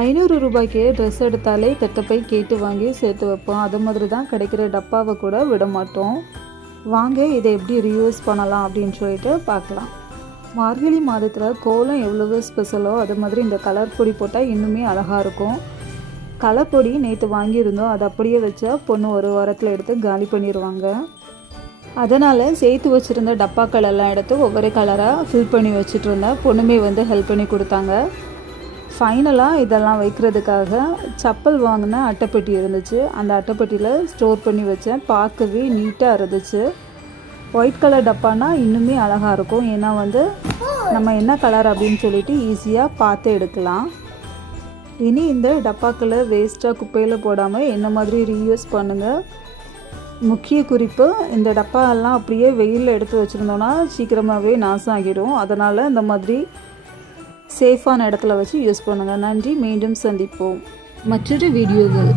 500 ரூபாய்க்கு ட்ரெஸ் எடுத்தாலே தட்டப்பை கேட்டு வாங்கி சேர்த்து வைப்போம். அது மாதிரி தான் கிடைக்கிற டப்பாவை கூட விட மாட்டோம். வாங்க இதை எப்படி ரீயூஸ் பண்ணலாம் அப்படின்னு சொல்லிட்டு பார்க்கலாம். மார்கழி மாதத்தில் கோலம் எவ்வளவு ஸ்பெஷலோ அது மாதிரி இந்த கலர் பொடி போட்டால் இன்னுமே அழகாக இருக்கும். கலர் பொடி நேற்று வாங்கியிருந்தோம், அதை அப்படியே வச்சா பொண்ணு ஒரு வாரத்தில் எடுத்து காலி பண்ணிடுவாங்க. அதனால் சேர்த்து வச்சுருந்த டப்பாக்கள் எல்லாம் எடுத்து ஒவ்வொரு கலராக ஃபில் பண்ணி வச்சுட்டு இருந்தேன். பொண்ணுமே வந்து ஹெல்ப் பண்ணி கொடுத்தாங்க. ஃபைனலாக இதெல்லாம் வைக்கிறதுக்காக சப்பல் வாங்கின அட்டைப்பெட்டி இருந்துச்சு. அந்த அட்டைப்பெட்டியில் ஸ்டோர் பண்ணி வச்சேன். பார்க்கவே நீட்டாக இருந்துச்சு. ஒயிட் கலர் டப்பானா இன்னுமே அழகாக இருக்கும். ஏன்னா வந்து நம்ம என்ன கலர் அப்படின்னு சொல்லிட்டு ஈஸியாக பார்த்து எடுக்கலாம். இனி இந்த டப்பாக்களை வேஸ்ட்டாக குப்பையில் போடாமல் என்ன மாதிரி ரீயூஸ் பண்ணுங்கள். முக்கிய குறிப்பு, இந்த டப்பா எல்லாம் அப்படியே வெயிலில் எடுத்து வச்சுருந்தோன்னா சீக்கிரமாகவே நாசம் ஆகிடும். அதனால் இந்த மாதிரி சேஃபான இடத்துல வச்சு யூஸ் பண்ணுங்கள். நன்றி. மீண்டும் சந்திப்போம் மற்றொரு வீடியோவில்.